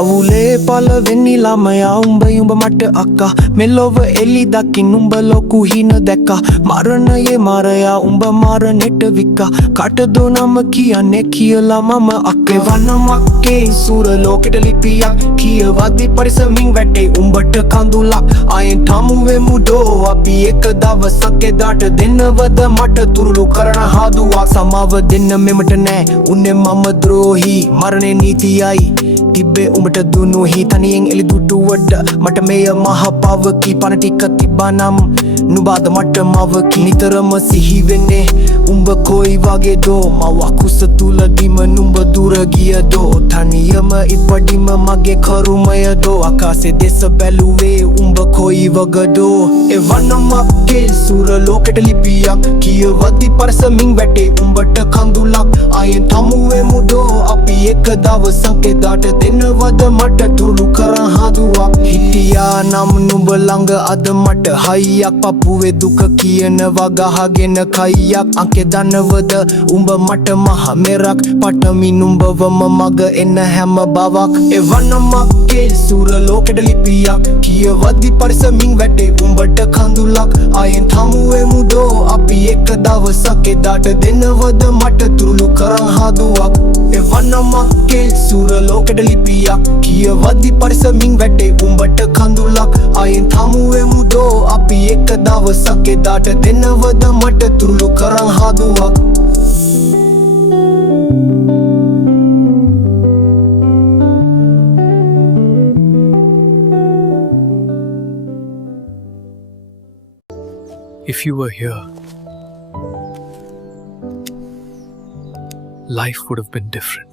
පවුලේ පළවෙනි ළමයා උඹ මට අක්කා මෙලොව එලි දකින් උඹ ලොකු හින දැක්කා මරණයේ මරයා උඹ මරණෙට වික්කා කටදෝ නම කියන්නේ කියලා මම අක්කේ වනමක්කේ සූර ලෝකෙට ලිපියක් කියවද්දි පරිසමින් වැටේ උඹට කඳුලක් ආයෙන් තමුවෙමු ඩෝ අපි එක දවසක් එදාට දෙන්නවද මට තුරුළු කරන හාදුවක් සමාව දෙන්න මෙමට නෑ උන්නේ මම ද්‍රෝහි මරණේ නීතියයි තිබ්බේ උඹට දුන්නු හිතනියෙන් එලි දුටුවඩ මට මෙය මහ පවකි පණ ටික තිබ්බා නම් නුඹාද මට මවකි නිතරම සිහි වෙන්නේ උඹ කොයි වගේ දෝ මව කුස තුලදීම නුඹ දුර ගියදෝ තනියම ඉපදීම මගේ කරුමය දෝ ආකාශේ දෙස බැලුවේ උඹ කොයි වගදෝ එවනමක්කේ සූර ලෝකෙට ලිපියක් කියවද්දි පරසමින් වැටේ උඹට කඳුලක් ආයෙන් තමුවෙමු දෝ අපි එක දවසක් එදාට දෙන්නවද මට තුරු කරන් හදුවක් හිටියා නම් නුඹ ළඟ අද මට හයියක් පපුවේ දුක කියනවා ගහගෙන කයියක් අංකේ දන්නවද උඹ මට මහ මෙරක් පටමි නුඹවම මග එන්න හැම බවක් එවනමක්කේ සූර ලෝකෙට ලිපියක් කියවද්දි පරිසමින් වැටේ උඹට කඳුලක් ආයෙන් තමුවෙමු දෝ අපි එක දවසක් එදාට දෙන්නවද මට තුරු කරන් හදුවක් එවනමක්කේ සූර ලෝකෙට ලිපියක් කියවද්දි පරිසමින් වැටේ උඹට කඳුලක් ආයෙන් තමුවෙමු දෝ අපි එක දවසක් එදාට දෙන්නවද මට තුරුළු කරන් හදුවක් If you were here, life would have been different.